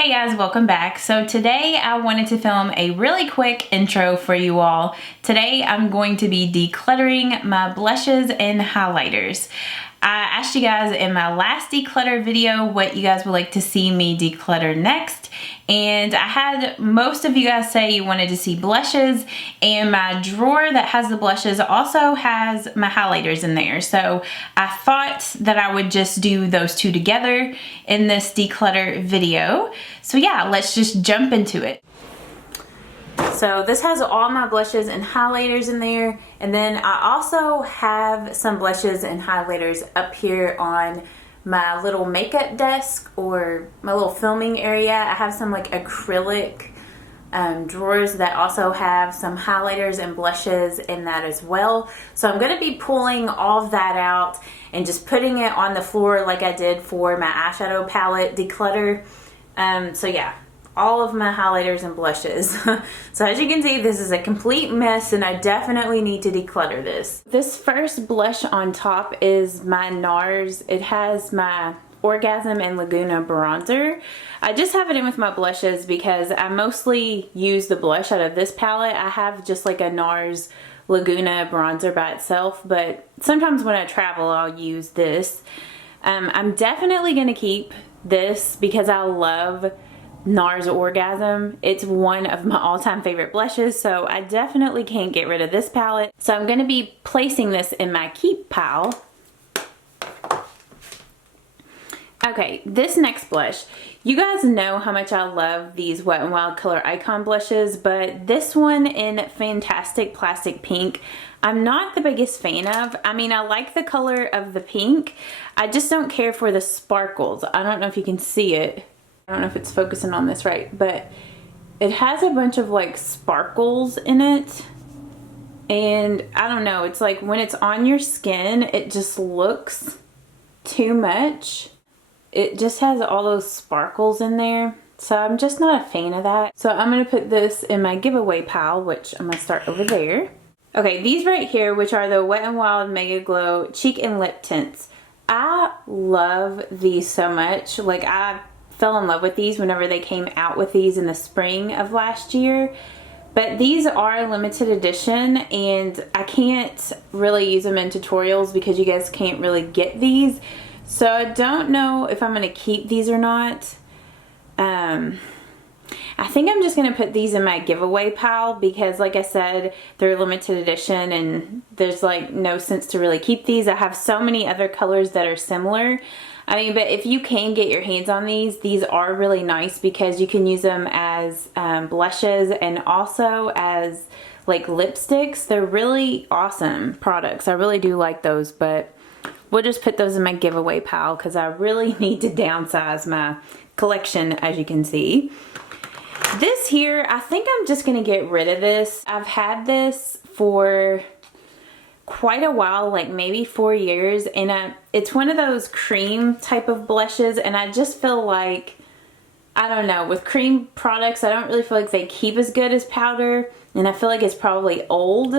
Hey guys, welcome back. So today I wanted to film a really quick intro for you all. Today I'm going to be decluttering my blushes and highlighters. I asked you guys in my last declutter video what you guys would like to see me declutter next, and I had most of you guys say you wanted to see blushes, and my drawer that has the blushes also has my highlighters in there. So I thought that I would just do those two together in this declutter video. So yeah, let's just jump into it. So this has all my blushes and highlighters in there, and then I also have some blushes and highlighters up here on my little makeup desk or my little filming area. I have some like acrylic drawers that also have some highlighters and blushes in that as well. So I'm going to be pulling all of that out and just putting it on the floor like I did for my eyeshadow palette declutter. So yeah, all of my highlighters and blushes. So as you can see, this is a complete mess and I definitely need to declutter this. This first blush on top is my NARS. It has my Orgasm and Laguna bronzer. I just have it in with my blushes because I mostly use the blush out of this palette. I have just like a NARS Laguna bronzer by itself, but sometimes when I travel I'll use this. I'm definitely going to keep this because I love NARS Orgasm. It's one of my all-time favorite blushes, so I definitely can't get rid of this palette. So I'm going to be placing this in my keep pile. Okay, this next blush. You guys know how much I love these Wet n Wild Color Icon blushes, but this one in Fantastic Plastic Pink, I'm not the biggest fan of. I mean, I like the color of the pink. I just don't care for the sparkles. I don't know if you can see it. I don't know if it's focusing on this right, but it has a bunch of like sparkles in it. And I don't know, it's like when it's on your skin, it just looks too much. It just has all those sparkles in there. So I'm just not a fan of that. So I'm going to put this in my giveaway pile, which I'm going to start over there. Okay, these right here, which are the Wet n Wild Mega Glow Cheek and Lip Tints. I love these so much. Like, I fell in love with these whenever they came out with these in the spring of last year. But these are limited edition and I can't really use them in tutorials because you guys can't really get these. So I don't know if I'm going to keep these or not. I think I'm just going to put these in my giveaway pile because like I said, they're limited edition and there's like no sense to really keep these. I have so many other colors that are similar. I mean, but if you can get your hands on these are really nice because you can use them as blushes and also as like lipsticks. They're really awesome products. I really do like those, but we'll just put those in my giveaway pile because I really need to downsize my collection, as you can see. This here, I think I'm just going to get rid of this. I've had this for quite a while, like maybe 4 years, and it's one of those cream type of blushes, and I just feel like, I don't know, with cream products, I don't really feel like they keep as good as powder, and I feel like it's probably old.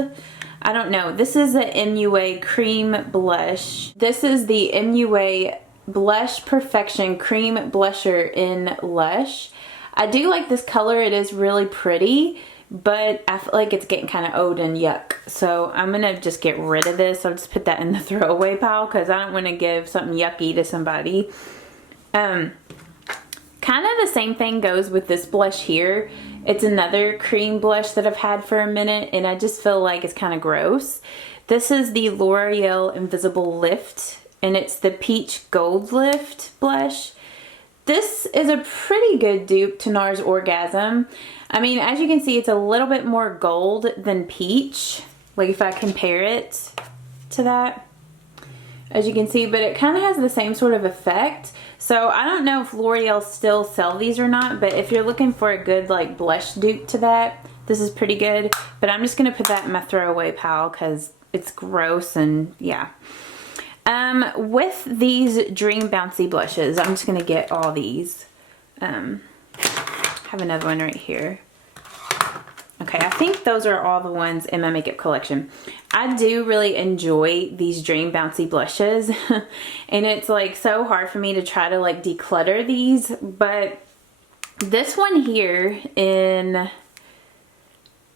I don't know. This is the MUA Cream Blush. This is the MUA Blush Perfection Cream Blusher in Lush. I do like this color. It is really pretty, but I feel like it's getting kind of old and yuck. So I'm going to just get rid of this. I'll just put that in the throwaway pile because I don't want to give something yucky to somebody. Kind of the same thing goes with this blush here. It's another cream blush that I've had for a minute and I just feel like it's kind of gross. This is the L'Oreal Invisible Lift and it's the Peach Gold Lift blush. This is a pretty good dupe to NARS Orgasm. I mean, as you can see, it's a little bit more gold than peach. Like if I compare it to that, as you can see, but it kind of has the same sort of effect. So I don't know if L'Oreal still sell these or not, but if you're looking for a good like blush dupe to that, this is pretty good. But I'm just going to put that in my throwaway pile because it's gross and yeah. With these Dream Bouncy blushes, I'm just going to get all these. Have another one right here. Okay, I think those are all the ones in my makeup collection. I do really enjoy these Dream Bouncy blushes and it's like so hard for me to try to like declutter these, but This one here in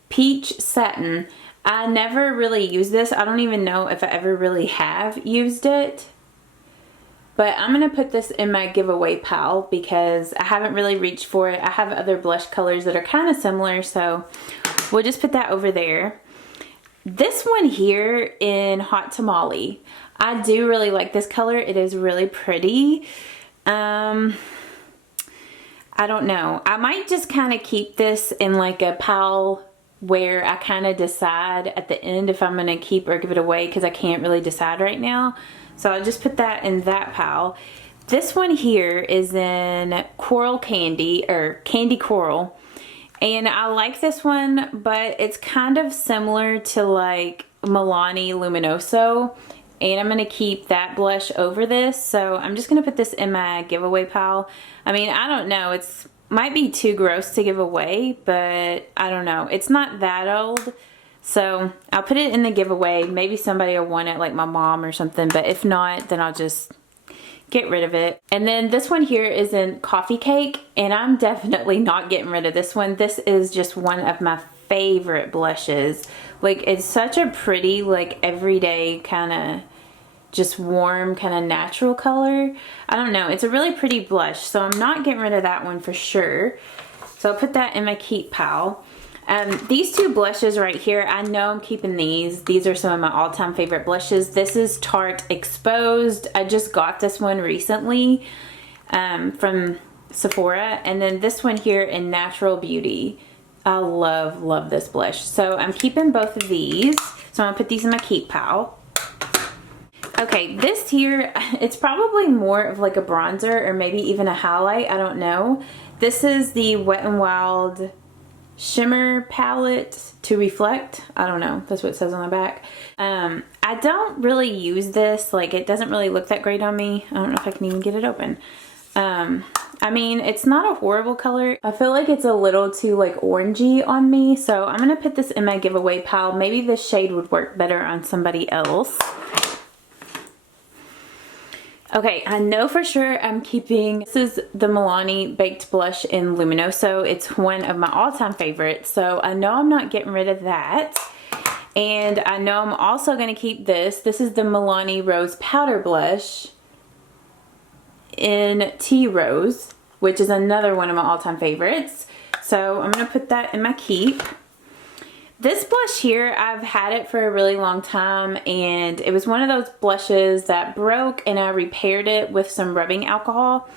Peach Satin, I never really use this. I don't even know if I ever really have used it. But I'm going to put this in my giveaway pile because I haven't really reached for it. I have other blush colors that are kind of similar, so we'll just put that over there. This one here in Hot Tamale, I do really like this color. It is really pretty. I don't know. I might just kind of keep this in like a pile where I kind of decide at the end if I'm going to keep or give it away, because I can't really decide right now. So I'll just put that in that pile. This one here is in Coral Candy, or Candy Coral. And I like this one, but it's kind of similar to like Milani Luminoso. And I'm going to keep that blush over this. So I'm just going to put this in my giveaway pile. I mean, I don't know. It's might be too gross to give away, but I don't know. It's not that old. So I'll put it in the giveaway. Maybe somebody will want it, like my mom or something. But if not, then I'll just get rid of it. And then this one here is in Coffee Cake. And I'm definitely not getting rid of this one. This is just one of my favorite blushes. Like, it's such a pretty, like, everyday kind of just warm, kind of natural color. I don't know. It's a really pretty blush. So I'm not getting rid of that one for sure. So I'll put that in my keep pile. These two blushes right here, I know I'm keeping these. These are some of my all-time favorite blushes. This is Tarte Exposed. I just got this one recently from Sephora. And then this one here in Natural Beauty. I love this blush. So I'm keeping both of these. So I'm going to put these in my keep pile. Okay, this here, it's probably more of like a bronzer or maybe even a highlight. I don't know. This is the Wet n Wild Shimmer Palette to Reflect. I don't know. That's what it says on the back. I don't really use this. Like, it doesn't really look that great on me. I don't know if I can even get it open. I mean, it's not a horrible color. I feel like it's a little too like orangey on me. So I'm going to put this in my giveaway pile. Maybe this shade would work better on somebody else. Okay, I know for sure I'm keeping, this is the Milani Baked Blush in Luminoso. It's one of my all-time favorites, so I know I'm not getting rid of that. And I know I'm also going to keep this. This is the Milani Rose Powder Blush in Tea Rose, which is another one of my all-time favorites. So I'm going to put that in my keep. This blush here, I've had it for a really long time, and it was one of those blushes that broke and I repaired it with some rubbing alcohol.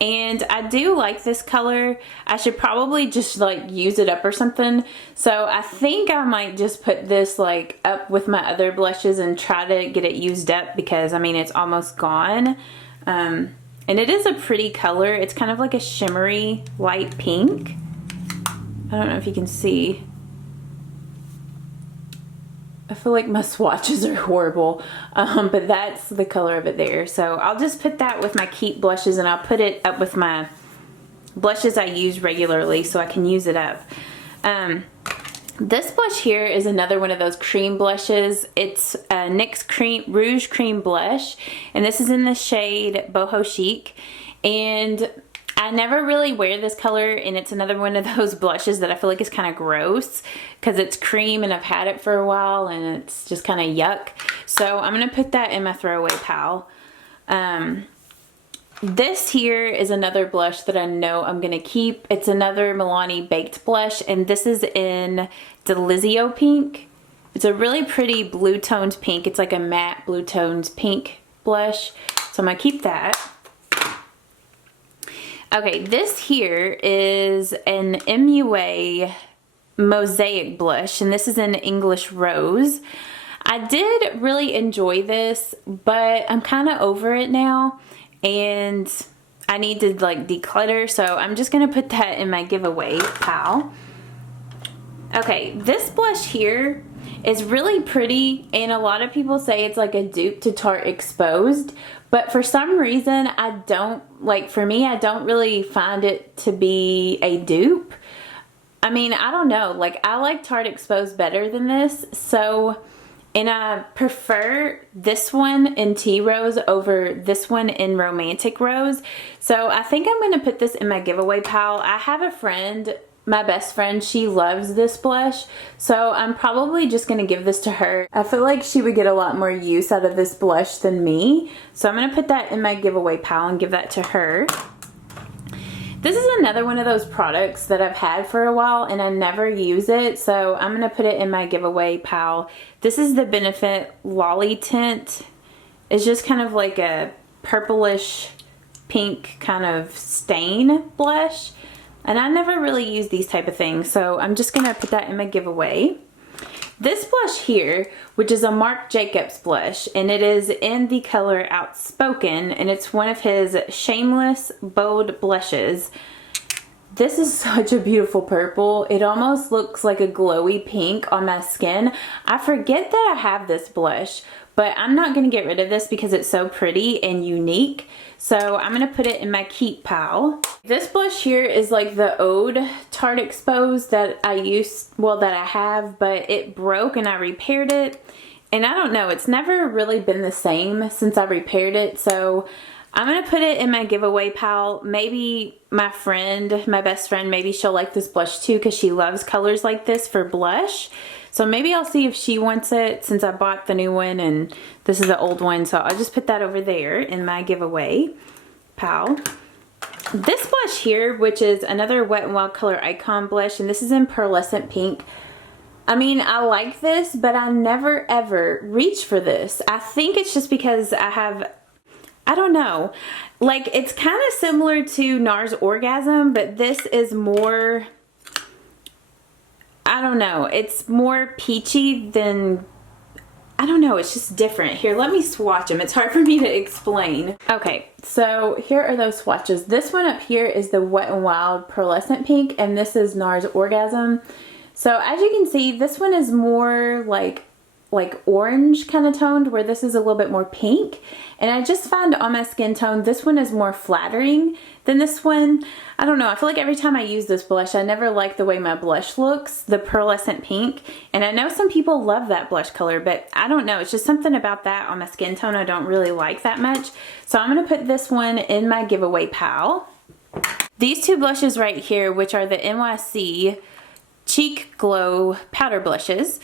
And I do like this color. I should probably just like use it up or something. So I think I might just put this like up with my other blushes and try to get it used up, because I mean, it's almost gone. And it is a pretty color. It's kind of like a shimmery light pink. I don't know if you can see. I feel like my swatches are horrible, but that's the color of it there. So I'll just put that with my keep blushes, and I'll put it up with my blushes I use regularly so I can use it up. This blush here is another one of those cream blushes. It's a NYX Rouge Cream Blush, and this is in the shade Boho Chic. And I never really wear this color, and it's another one of those blushes that I feel like is kind of gross because it's cream and I've had it for a while and it's just kind of yuck. So I'm going to put that in my throwaway pile. This here is another blush that I know I'm going to keep. It's another Milani Baked Blush, and this is in Delizio Pink. It's a really pretty blue toned pink. It's like a matte blue toned pink blush. So I'm going to keep that. Okay, this here is an MUA Mosaic blush, and this is in English Rose. I did really enjoy this, but I'm kind of over it now, and I need to like declutter, so I'm just going to put that in my giveaway pile. Okay, this blush here is really pretty, and a lot of people say it's like a dupe to Tarte Exposed, but for some reason I don't, like, for me, I don't really find it to be a dupe. I mean, I don't know, like, I like Tarte Exposed better than this, so And I prefer this one in Tea Rose over this one in Romantic Rose. So I think I'm going to put this in my giveaway pile. I have a friend, my best friend, she loves this blush. So I'm probably just going to give this to her. I feel like she would get a lot more use out of this blush than me. So I'm going to put that in my giveaway pile and give that to her. This is another one of those products that I've had for a while and I never use it, so I'm going to put it in my giveaway pile. This is the Benefit Lolly Tint. It's just kind of like a purplish pink kind of stain blush, and I never really use these type of things, so I'm just going to put that in my giveaway. This blush here, which is a Marc Jacobs blush, and it is in the color Outspoken, and it's one of his Shameless Bold Blushes. This is such a beautiful purple. It almost looks like a glowy pink on my skin. I forget that I have this blush, but I'm not going to get rid of this because it's so pretty and unique. So I'm going to put it in my keep pile. This blush here is like the Ode Tarte Expose that I have, but it broke and I repaired it. And I don't know, it's never really been the same since I repaired it. So I'm going to put it in my giveaway pile. Maybe my best friend, maybe she'll like this blush too because she loves colors like this for blush. So maybe I'll see if she wants it since I bought the new one and this is the old one. So I'll just put that over there in my giveaway pile. This blush here, which is another Wet n Wild Color Icon blush, and this is in Pearlescent Pink. I mean, I like this, but I never ever reach for this. I think it's just because I don't know. Like, it's kind of similar to NARS Orgasm, but this is more, I don't know, it's more peachy than, I don't know, it's just different. Here, let me swatch them. It's hard for me to explain. Okay, so here are those swatches. This one up here is the Wet n Wild Pearlescent Pink, and this is NARS Orgasm. So as you can see, this one is more like orange kind of toned, where this is a little bit more pink. And I just find on my skin tone, this one is more flattering than this one. I don't know, I feel like every time I use this blush, I never like the way my blush looks, the Pearlescent Pink. And I know some people love that blush color, but I don't know, it's just something about that on my skin tone I don't really like that much. So I'm gonna put this one in my giveaway pile. These two blushes right here, which are the NYC Cheek Glow Powder Blushes.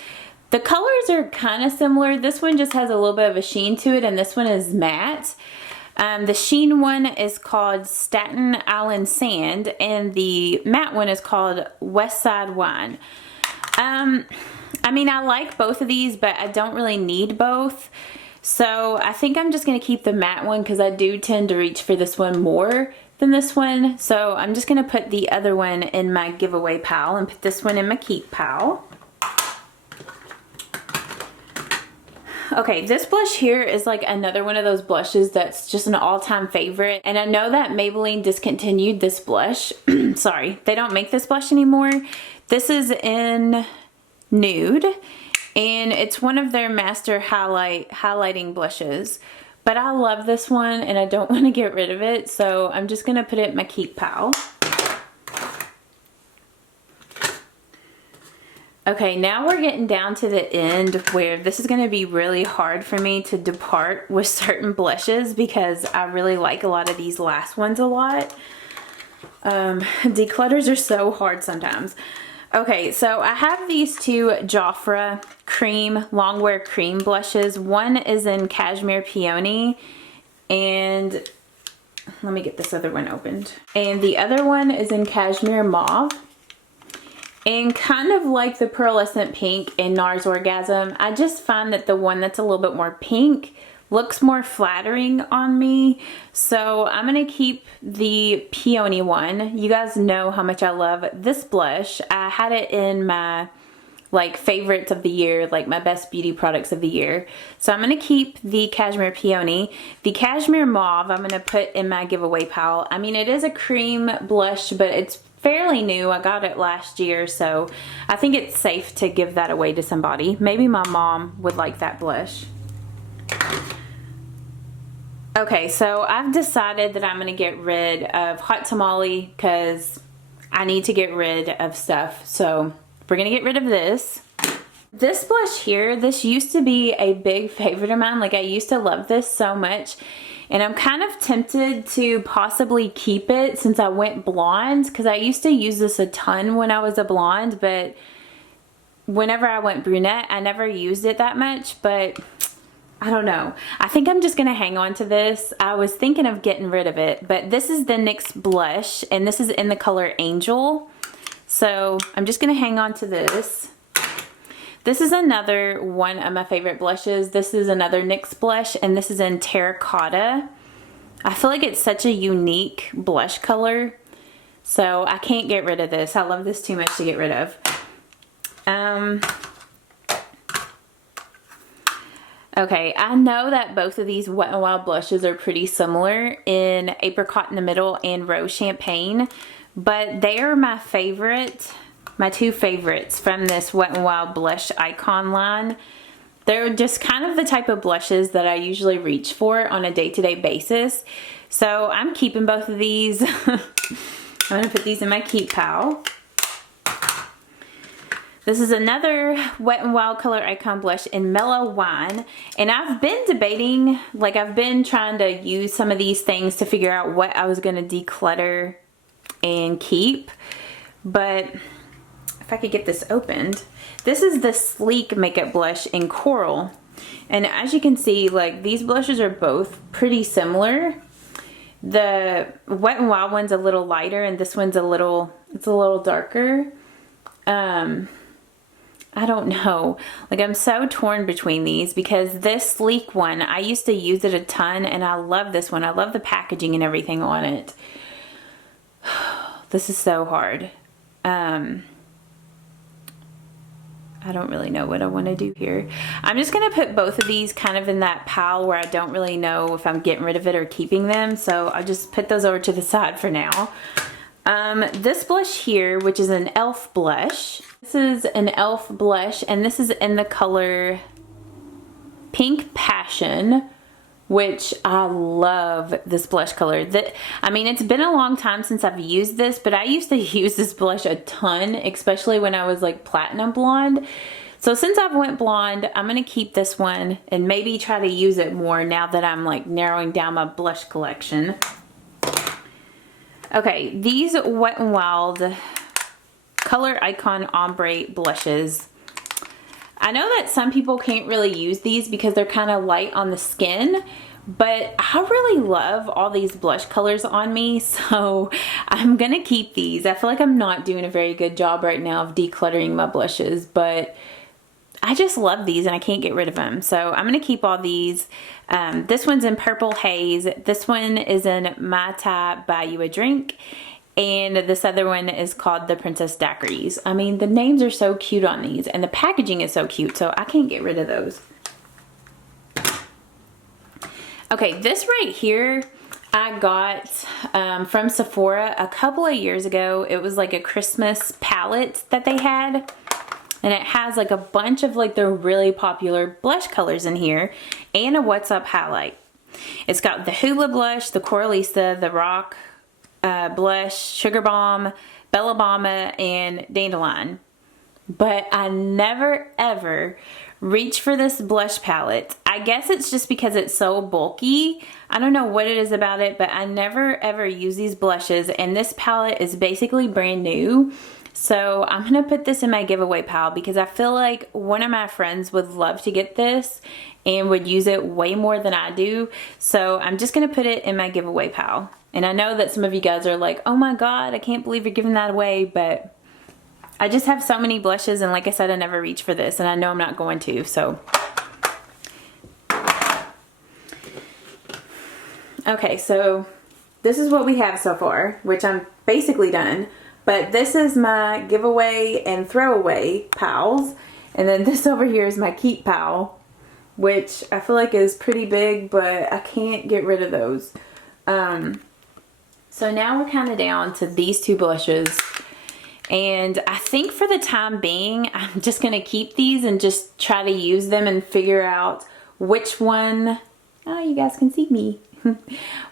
The colors are kind of similar. This one just has a little bit of a sheen to it, and this one is matte. The sheen one is called Staten Island Sand, and the matte one is called West Side Wine. I mean, I like both of these, but I don't really need both. So I think I'm just going to keep the matte one because I do tend to reach for this one more than this one. So I'm just going to put the other one in my giveaway pile and put this one in my keep pile. Okay, this blush here is like another one of those blushes that's just an all-time favorite. And I know that Maybelline discontinued this blush. Sorry, they don't make this blush anymore. This is in Nude, and it's one of their master highlighting blushes. But I love this one and I don't want to get rid of it, so I'm just going to put it in my keep pile. Okay, now we're getting down to the end where this is going to be really hard for me to depart with certain blushes because I really like a lot of these last ones a lot. Declutters are so hard sometimes. Okay, so I have these two Joffre cream, longwear cream blushes. One is in Cashmere Peony, and let me get this other one opened. And the other one is in Cashmere Mauve. And kind of like the Pearlescent Pink in NARS Orgasm, I just find that the one that's a little bit more pink looks more flattering on me. So I'm going to keep the Peony one. You guys know how much I love this blush. I had it in my like favorites of the year, like my best beauty products of the year. So I'm going to keep the Cashmere Peony. The Cashmere Mauve I'm going to put in my giveaway pile. I mean, it is a cream blush, but it's fairly new. I got it last year, so I think it's safe to give that away to somebody. Maybe my mom would like that blush. Okay, so I've decided that I'm going to get rid of Hot Tamale because I need to get rid of stuff. So we're going to get rid of this. This blush here, this used to be a big favorite of mine. Like, I used to love this so much. And I'm kind of tempted to possibly keep it since I went blonde, because I used to use this a ton when I was a blonde, but whenever I went brunette, I never used it that much. But I don't know. I think I'm just going to hang on to this. I was thinking of getting rid of it, but this is the NYX blush, and this is in the color Angel. So I'm just going to hang on to this. This is another one of my favorite blushes. This is another NYX blush, and this is in Terracotta. I feel like it's such a unique blush color, so I can't get rid of this. I love this too much to get rid of. Okay, I know that both of these Wet n Wild blushes are pretty similar in Apricot in the Middle and Rose Champagne, but they are my favorite. My two favorites from this Wet n Wild blush icon line. They're just kind of the type of blushes that I usually reach for on a day-to-day basis. So I'm keeping both of these. I'm gonna put these in my keep pile. This is another Wet n Wild color icon blush in Mellow Wine. And I've been debating, like I've been trying to use some of these things to figure out what I was gonna declutter and keep. But if I could get this opened. This is the Sleek makeup blush in Coral. And as you can see, like these blushes are both pretty similar. The Wet n Wild one's a little lighter and this one's it's a little darker. I don't know. Like I'm so torn between these because this Sleek one, I used to use it a ton and I love this one. I love the packaging and everything on it. This is so hard. I don't really know what I want to do here. I'm just going to put both of these kind of in that pile where I don't really know if I'm getting rid of it or keeping them. So I'll just put those over to the side for now. This blush here, which is an e.l.f. blush. This is an e.l.f. blush, and this is in the color Pink Passion, which I love this blush color. I mean, it's been a long time since I've used this, but I used to use this blush a ton, especially when I was like platinum blonde. So since I've went blonde, I'm going to keep this one and maybe try to use it more now that I'm like narrowing down my blush collection. Okay, these Wet n Wild color icon ombre blushes. I know that some people can't really use these because they're kind of light on the skin, but I really love all these blush colors on me, so I'm gonna keep these. I feel like I'm not doing a very good job right now of decluttering my blushes, but I just love these and I can't get rid of them. So I'm gonna keep all these. This one's in Purple Haze. This one is in Mai Tai Buy You a Drink. And this other one is called the Princess Daiquiris. I mean, the names are so cute on these and the packaging is so cute, so I can't get rid of those. Okay, this right here I got from Sephora a couple of years ago. It was like a Christmas palette that they had. And it has like a bunch of like the really popular blush colors in here and a What's Up highlight. It's got the Hoola blush, the Coralista, the Rock blush, Sugar Bomb, Bella Bomba, and Dandelion. But I never ever reach for this blush palette. I guess it's just because it's so bulky. I don't know what it is about it, but I never ever use these blushes, and this palette is basically brand new. So I'm gonna put this in my giveaway pile because I feel like one of my friends would love to get this and would use it way more than I do. So I'm just gonna put it in my giveaway pile. And I know that some of you guys are like, oh my God, I can't believe you're giving that away, but I just have so many blushes, and like I said, I never reach for this, and I know I'm not going to, so. Okay, so this is what we have so far, which I'm basically done. But this is my giveaway and throwaway piles. And then this over here is my keep pile, which I feel like is pretty big, but I can't get rid of those. So now we're kind of down to these two blushes. And I think for the time being, I'm just going to keep these and just try to use them and figure out which one, oh, you guys can see me,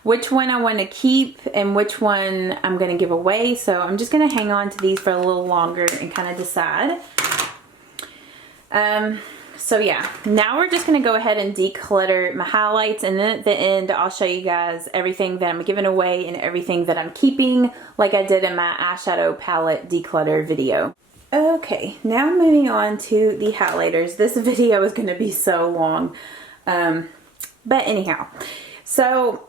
which one I want to keep and which one I'm going to give away. So I'm just going to hang on to these for a little longer and kind of decide. So yeah, now we're just going to go ahead and declutter my highlights, and then at the end I'll show you guys everything that I'm giving away and everything that I'm keeping, like I did in my eyeshadow palette declutter video. Okay, now moving on to the highlighters. This video is going to be so long, but anyhow, so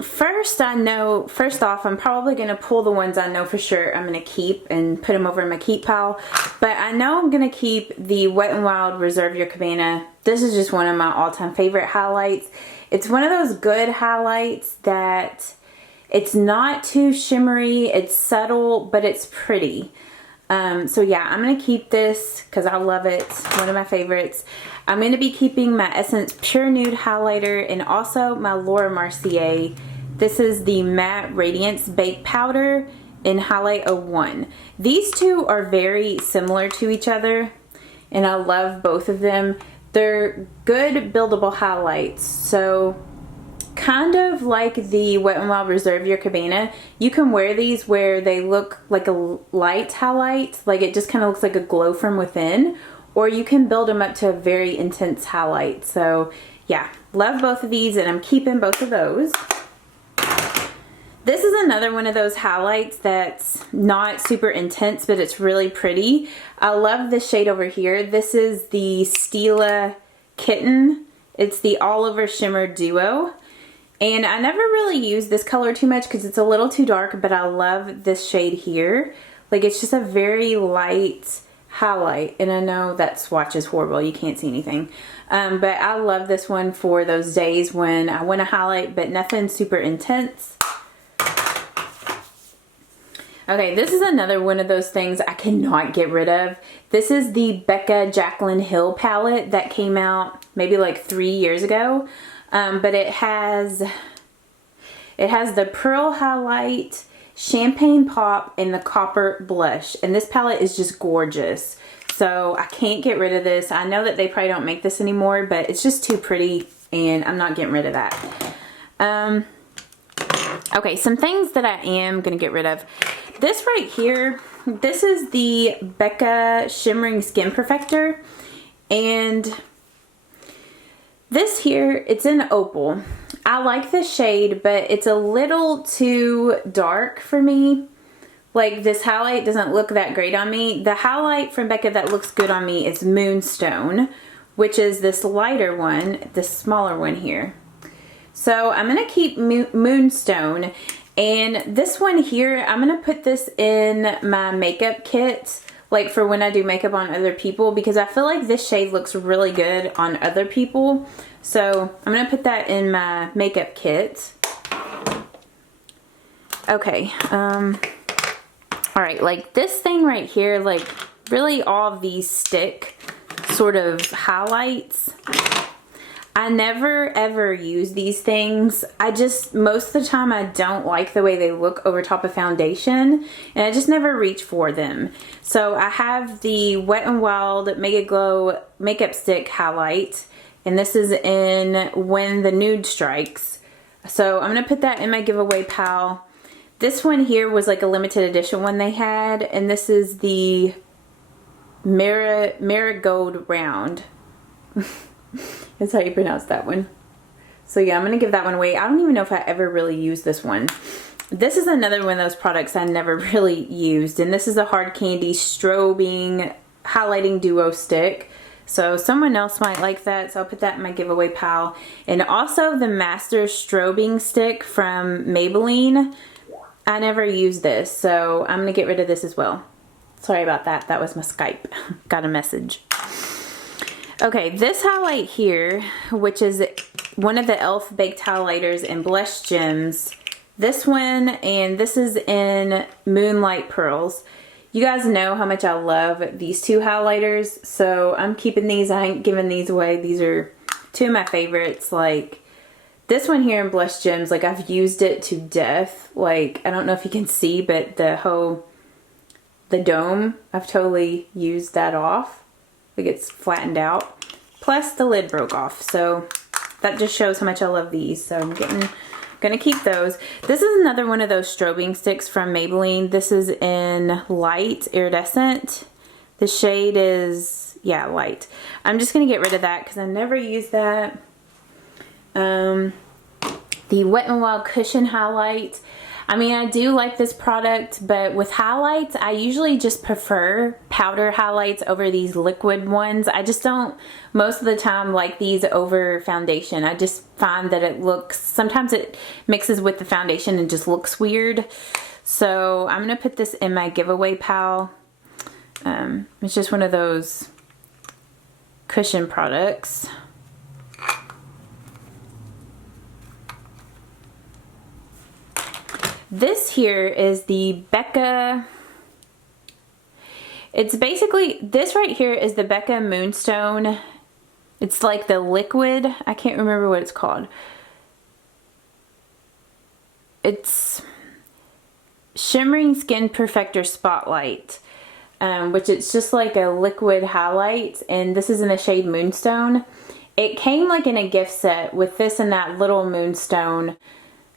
first off, I'm probably going to pull the ones I know for sure I'm going to keep and put them over in my keep pile. But I know I'm going to keep the Wet n Wild Reserve Your Cabana. This is just one of my all-time favorite highlights. It's one of those good highlights that it's not too shimmery. It's subtle, but it's pretty. So yeah, I'm going to keep this because I love it. It's one of my favorites. I'm going to be keeping my Essence Pure Nude highlighter and also my Laura Mercier. This is the Matte Radiance Baked Powder in Highlight 01. These two are very similar to each other, and I love both of them. They're good buildable highlights. So kind of like the Wet n Wild Reserve Your Cabana, you can wear these where they look like a light highlight, like it just kind of looks like a glow from within, or you can build them up to a very intense highlight. So yeah, love both of these, and I'm keeping both of those. This is another one of those highlights that's not super intense, but it's really pretty. I love this shade over here. This is the Stila Kitten. It's the All Over Shimmer Duo. And I never really use this color too much because it's a little too dark, but I love this shade here. Like, it's just a very light highlight. And I know that swatch is horrible. You can't see anything. But I love this one for those days when I want to highlight, but nothing super intense. Okay, this is another one of those things I cannot get rid of. This is the Becca Jaclyn Hill palette that came out maybe like 3 years ago. But it has the Pearl Highlight, Champagne Pop, and the Copper Blush. And this palette is just gorgeous. So I can't get rid of this. I know that they probably don't make this anymore, but it's just too pretty and I'm not getting rid of that. Okay, some things that I am going to get rid of. This right here, this is the Becca Shimmering Skin Perfector. And this here, it's in Opal. I like this shade, but it's a little too dark for me. Like, this highlight doesn't look that great on me. The highlight from Becca that looks good on me is Moonstone, which is this lighter one, this smaller one here. So I'm going to keep Moonstone, and this one here, I'm going to put this in my makeup kit, like for when I do makeup on other people, because I feel like this shade looks really good on other people. So I'm going to put that in my makeup kit. Okay, alright, like this thing right here, like really all of these stick sort of highlights. I never ever use these things. Most of the time I don't like the way they look over top of foundation, and I just never reach for them. So I have the Wet n Wild Mega Glow Makeup Stick Highlight, and this is in When the Nude Strikes. So I'm going to put that in my giveaway pile. This one here was like a limited edition one they had, and this is the Marigold Round. That's how you pronounce that one. So yeah, I'm going to give that one away. I don't even know if I ever really used this one. This is another one of those products I never really used. And this is a Hard Candy Strobing Highlighting Duo Stick. So someone else might like that. So I'll put that in my giveaway pile. And also the Master Strobing Stick from Maybelline. I never used this. So I'm going to get rid of this as well. Sorry about that. That was my Skype. Got a message. Okay, this highlight here, which is one of the e.l.f. Baked Highlighters in Blush Gems. This one, and this is in Moonlight Pearls. You guys know how much I love these two highlighters, so I'm keeping these. I ain't giving these away. These are two of my favorites. Like, this one here in Blush Gems, like, I've used it to death. Like, I don't know if you can see, but the dome, I've totally used that off. It gets flattened out. Plus the lid broke off. So that just shows how much I love these. So I'm gonna keep those. This is another one of those strobing sticks from Maybelline. This is in Light Iridescent. The shade is yeah, light. I'm just going to get rid of that because I never use that. The Wet n Wild Cushion Highlight. I mean, I do like this product, but with highlights, I usually just prefer powder highlights over these liquid ones. I just don't, most of the time, like these over foundation. I just find that it looks, sometimes it mixes with the foundation and just looks weird. So I'm going to put this in my giveaway pile. It's just one of those cushion products. This here is the Becca, it's basically, this right here is the Becca Moonstone. It's like the liquid, I can't remember what it's called. It's Shimmering Skin Perfector Spotlight, which it's just like a liquid highlight, and this is in the shade Moonstone. It came like in a gift set with this and that little Moonstone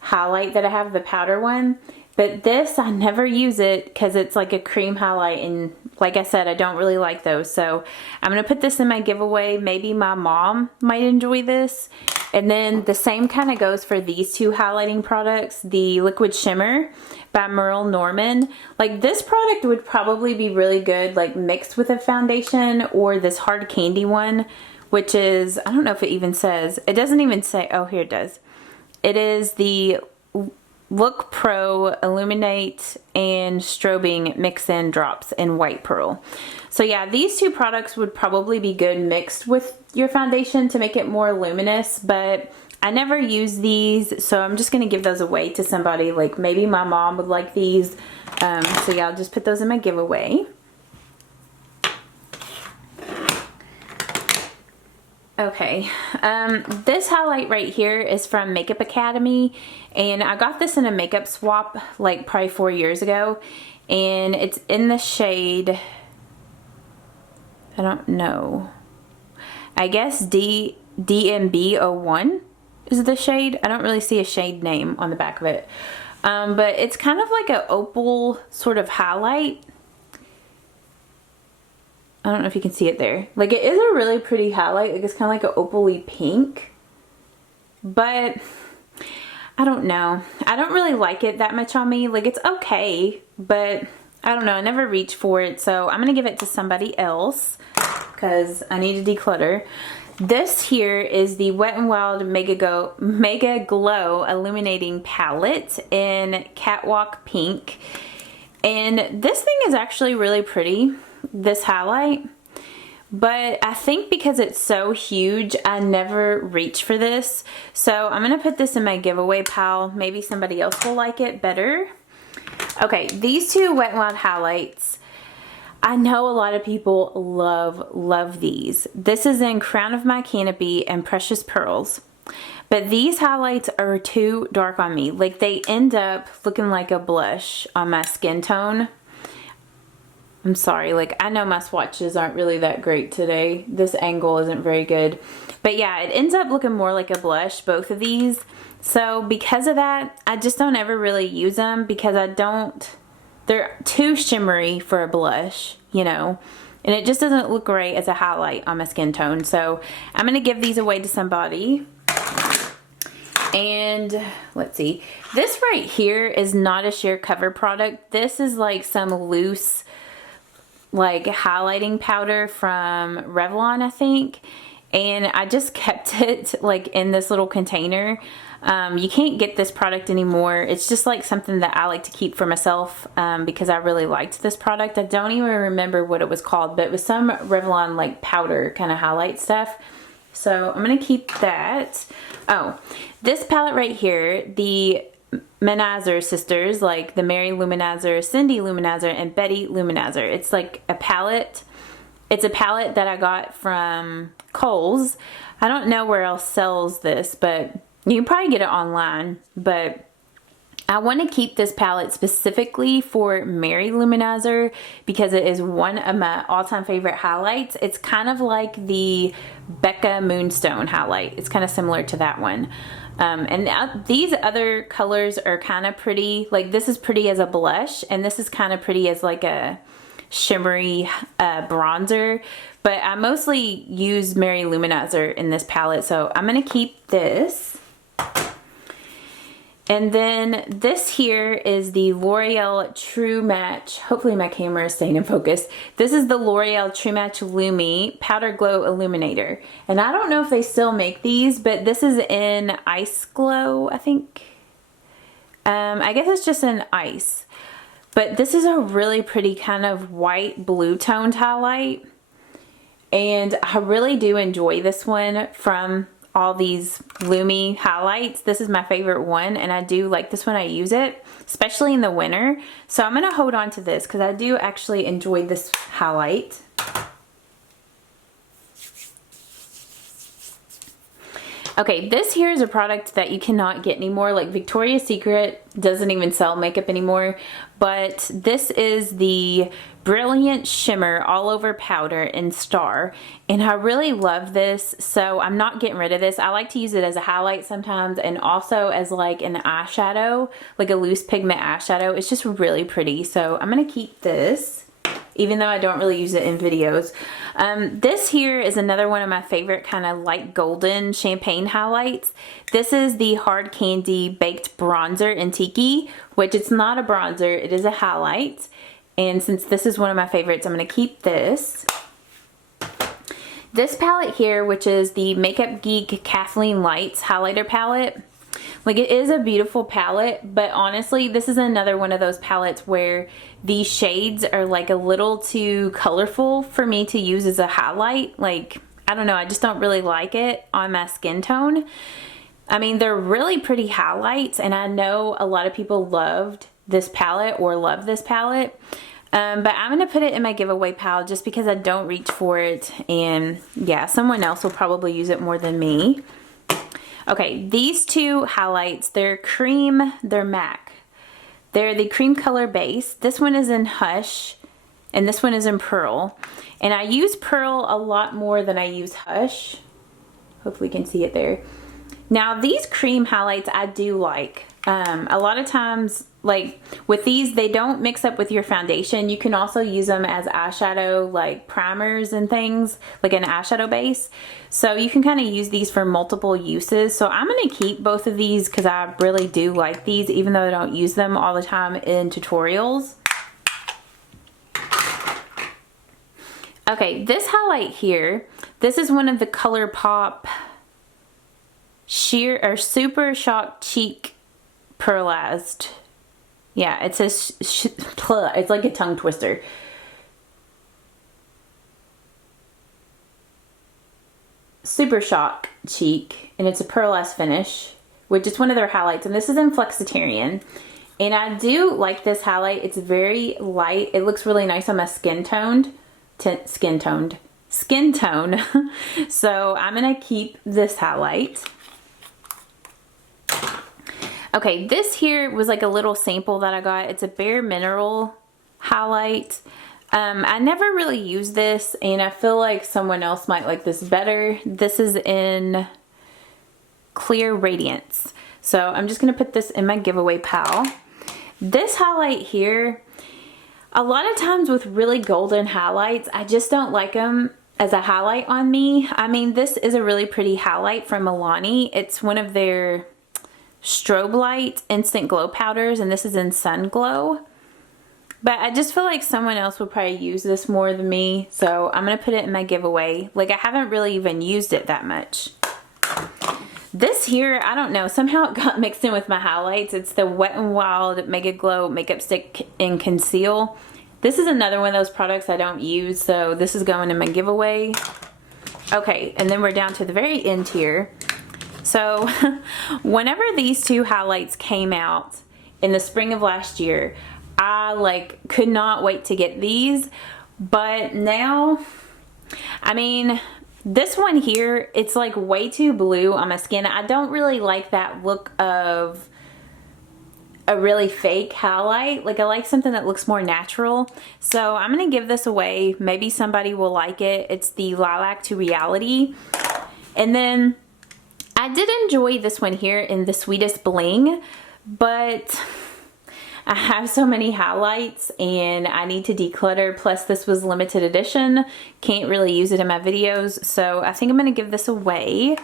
highlight that I have, the powder one, but this I never use it because it's like a cream highlight, and like I said, I don't really like those. So I'm gonna put this in my giveaway. Maybe my mom might enjoy this. And then the same kind of goes for these two highlighting products, the Liquid Shimmer by Merle Norman. Like this product would probably be really good like mixed with a foundation, or this Hard Candy one, which is, I don't know if it even says, it doesn't even say, oh here it does. It is the Look Pro Illuminate and Strobing Mix-In Drops in White Pearl. So yeah, these two products would probably be good mixed with your foundation to make it more luminous, but I never use these, so I'm just going to give those away to somebody. Like maybe my mom would like these. So yeah, I'll just put those in my giveaway. Okay, this highlight right here is from Makeup Academy, and I got this in a makeup swap like probably 4 years ago, and it's in the shade, I don't know, I guess DMB01 is the shade. I don't really see a shade name on the back of it, but it's kind of like an opal sort of highlight. I don't know if you can see it there. Like it is a really pretty highlight. Like it's kind of like an opal-y pink. But I don't know. I don't really like it that much on me. Like it's okay, but I don't know. I never reach for it. So I'm going to give it to somebody else because I need to declutter. This here is the Wet n Wild Mega Glow Illuminating Palette in Catwalk Pink. And this thing is actually really pretty, this highlight, but I think because it's so huge, I never reach for this. So I'm gonna put this in my giveaway pile. Maybe somebody else will like it better. Okay, these two Wet n Wild highlights, I know a lot of people love these. This is in Crown of My Canopy and Precious Pearls. But these highlights are too dark on me. Like they end up looking like a blush on my skin tone. I'm sorry, like I know my swatches aren't really that great today. This angle isn't very good. But yeah, it ends up looking more like a blush, both of these. So because of that, I just don't ever really use them because they're too shimmery for a blush, you know. And it just doesn't look great as a highlight on my skin tone. So I'm going to give these away to somebody. And let's see. This right here is not a sheer cover product. This is like some loose like highlighting powder from Revlon, I think. And I just kept it like in this little container. You can't get this product anymore. It's just like something that I like to keep for myself because I really liked this product. I don't even remember what it was called, but it was some Revlon like powder kind of highlight stuff. So I'm going to keep that. Oh, this palette right here, the Luminizer sisters, like the Mary Luminizer, Cindy Luminizer, and Betty Luminizer. It's like a palette. It's a palette that I got from Kohl's. I don't know where else sells this, but you can probably get it online. But I want to keep this palette specifically for Mary Luminizer because it is one of my all-time favorite highlights. It's kind of like the Becca Moonstone highlight. It's kind of similar to that one. And these other colors are kind of pretty. Like this is pretty as a blush, and this is kind of pretty as like a shimmery bronzer, but I mostly use Mary Luminizer in this palette, so I'm gonna keep this. And then this here is the L'Oreal True Match. Hopefully my camera is staying in focus. This is the L'Oreal True Match Lumi Powder Glow Illuminator. And I don't know if they still make these, but this is in Ice Glow, I think. I guess it's just in ice. But this is a really pretty kind of white blue toned highlight. And I really do enjoy this one from all these Lumi highlights. This is my favorite one, and I do like this when I use it, especially in the winter. So I'm gonna hold on to this because I do actually enjoy this highlight. Okay, this here is a product that you cannot get anymore. Like Victoria's Secret doesn't even sell makeup anymore, but this is the Brilliant Shimmer All Over Powder in Star, and I really love this, so I'm not getting rid of this. I like to use it as a highlight sometimes, and also as like an eyeshadow, like a loose pigment eyeshadow. It's just really pretty, so I'm gonna keep this, even though I don't really use it in videos. This here is another one of my favorite kind of light golden champagne highlights. This is the Hard Candy Baked Bronzer in Tiki, which it's not a bronzer, it is a highlight. And since this is one of my favorites, I'm going to keep this. This palette here, which is the Makeup Geek Kathleen Lights highlighter palette. Like, it is a beautiful palette, but honestly, this is another one of those palettes where these shades are like a little too colorful for me to use as a highlight. Like, I don't know, I just don't really like it on my skin tone. I mean, they're really pretty highlights, and I know a lot of people loved this palette or love this palette, but I'm gonna put it in my giveaway pile just because I don't reach for it, and yeah, someone else will probably use it more than me. Okay, these two highlights, they're cream, they're MAC. They're the cream color base. This one is in Hush, and this one is in Pearl. And I use Pearl a lot more than I use Hush. Hopefully you can see it there. Now, these cream highlights I do like. A lot of times, like with these, they don't mix up with your foundation. You can also use them as eyeshadow, like primers and things, like an eyeshadow base. So you can kind of use these for multiple uses. So I'm going to keep both of these because I really do like these, even though I don't use them all the time in tutorials. Okay, this highlight here, this is one of the ColourPop Sheer or Super Shock Cheek Pearlized. Yeah, it says it's like a tongue twister. Super Shock Cheek, and it's a pearlized finish, which is one of their highlights, and this is in Flexitarian. And I do like this highlight. It's very light. It looks really nice on my skin tone. So I'm gonna keep this highlight. Okay, this here was like a little sample that I got. It's a Bare Mineral highlight. I never really use this, and I feel like someone else might like this better. This is in Clear Radiance. So I'm just gonna put this in my giveaway pile. This highlight here, a lot of times with really golden highlights, I just don't like them as a highlight on me. I mean, this is a really pretty highlight from Milani. It's one of their Strobe Light Instant Glow powders, and this is in Sun Glow. But I just feel like someone else would probably use this more than me, so I'm gonna put it in my giveaway. Like, I haven't really even used it that much. This here, I don't know, somehow it got mixed in with my highlights. It's the Wet n Wild Mega Glow Makeup Stick in Conceal. This is another one of those products I don't use, so this is going in my giveaway. Okay, and then we're down to the very end here. So whenever these two highlights came out in the spring of last year, I like could not wait to get these. But now, I mean, this one here, it's like way too blue on my skin. I don't really like that look of a really fake highlight. Like, I like something that looks more natural. So I'm gonna give this away. Maybe somebody will like it. It's the Lilac to Reality. And then I did enjoy this one here in the Sweetest Bling, but I have so many highlights and I need to declutter, plus this was limited edition. Can't really use it in my videos, so I think I'm gonna give this away.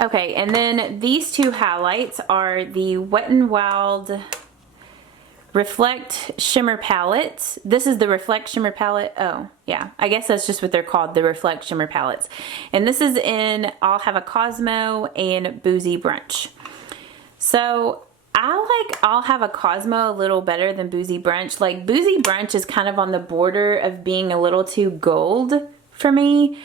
Okay, and then these two highlights are the Wet n Wild Reflect Shimmer Palette. This is the Reflect Shimmer Palette. Oh, yeah. I guess that's just what they're called, the Reflect Shimmer Palettes. And this is in I'll Have a Cosmo and Boozy Brunch. So I like I'll Have a Cosmo a little better than Boozy Brunch. Like, Boozy Brunch is kind of on the border of being a little too gold for me.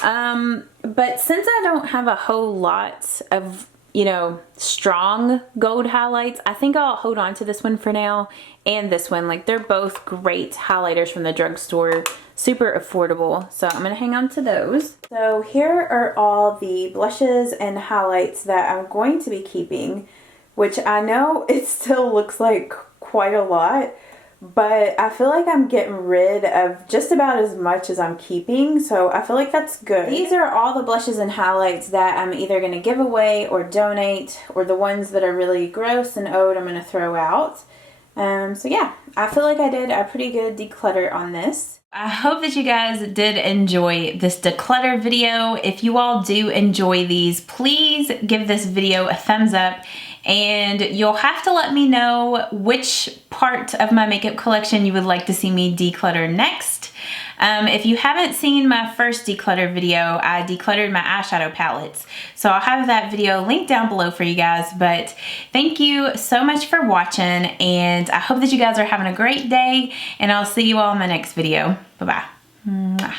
But since I don't have a whole lot of, you know, strong gold highlights, I think I'll hold on to this one for now, and this one. Like, they're both great highlighters from the drugstore, super affordable, so I'm gonna hang on to those. So here are all the blushes and highlights that I'm going to be keeping, which I know it still looks like quite a lot, but I feel like I'm getting rid of just about as much as I'm keeping, so I feel like that's good. These are all the blushes and highlights that I'm either going to give away or donate, or the ones that are really gross and old I'm going to throw out. So yeah, I feel like I did a pretty good declutter on this. I hope that you guys did enjoy this declutter video. If you all do enjoy these, please give this video a thumbs up, and you'll have to let me know which part of my makeup collection you would like to see me declutter next. If you haven't seen my first declutter video, I decluttered my eyeshadow palettes. So I'll have that video linked down below for you guys. But thank you so much for watching, and I hope that you guys are having a great day, and I'll see you all in my next video. Bye-bye.